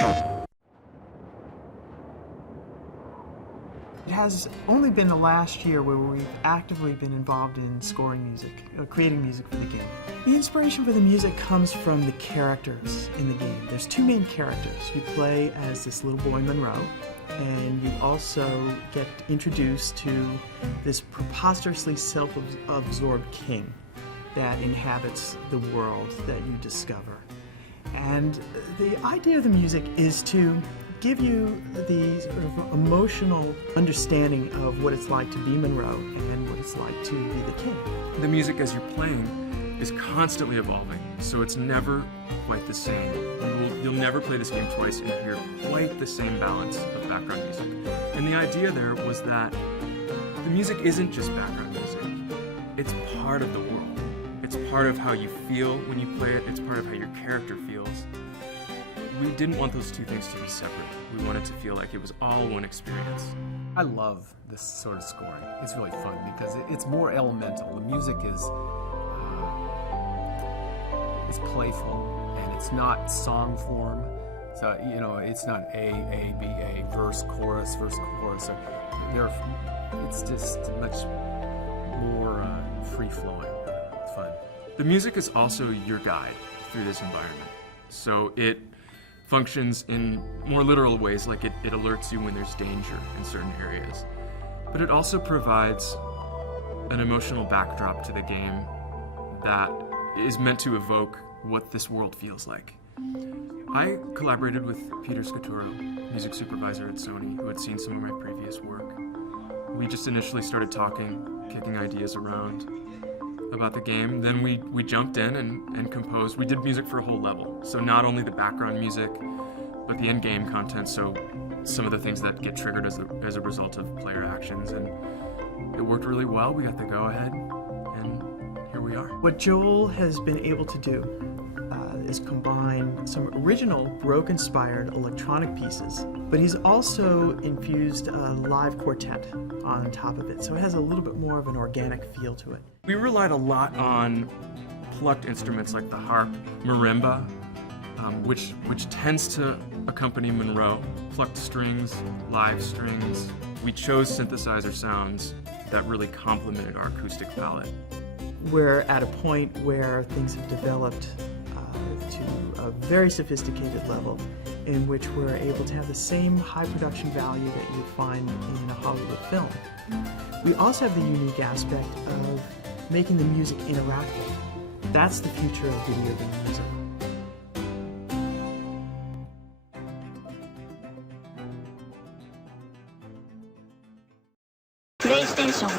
It has only been the last year where we've actively been involved in scoring music, creating music for the game. The inspiration for the music comes from the characters in the game. There's two main characters. You play as this little boy Monroe, and you also get introduced to this preposterously self-absorbed king that inhabits the world that you discover. And the idea of the music is to give you the sort of emotional understanding of what it's like to be Monroe and what it's like to be the king. The music as you're playing is constantly evolving, so it's never quite the same. You'll never play this game twice and hear quite the same balance of background music. And the idea there was that the music isn't just background music. It's part of the world. It's part of how you feel when you play it. It's part of how your character feels. We didn't want those two things to be separate. We wanted to feel like it was all one experience. I love this sort of scoring. It's really fun because it's more elemental. The music is playful and it's not song form. So it's not A, B, A, verse, chorus, verse, chorus. It's just much more free-flowing. It's fun. The music is also your guide through this environment. So it functions in more literal ways, like it alerts you when there's danger in certain areas. But it also provides an emotional backdrop to the game that is meant to evoke what this world feels like. I collaborated with Peter Scaturro, music supervisor at Sony, who had seen some of my previous work. We just initially started talking, kicking ideas around about the game. Then we jumped in and composed. We did music for a whole level. So not only the background music, but the in-game content, so some of the things that get triggered as a result of player actions. And it worked really well. We got the go-ahead, and here we are. What Joel has been able to do is combine some original Baroque-inspired electronic pieces, but he's also infused a live quartet on top of it, so it has a little bit more of an organic feel to it. We relied a lot on plucked instruments like the harp, marimba, which tends to accompany Monroe, plucked strings, live strings. We chose synthesizer sounds that really complemented our acoustic palette. We're at a point where things have developed to a very sophisticated level in which we're able to have the same high production value that you'd find in a Hollywood film. We also have the unique aspect of making the music interactive. That's the future of video game music. PlayStation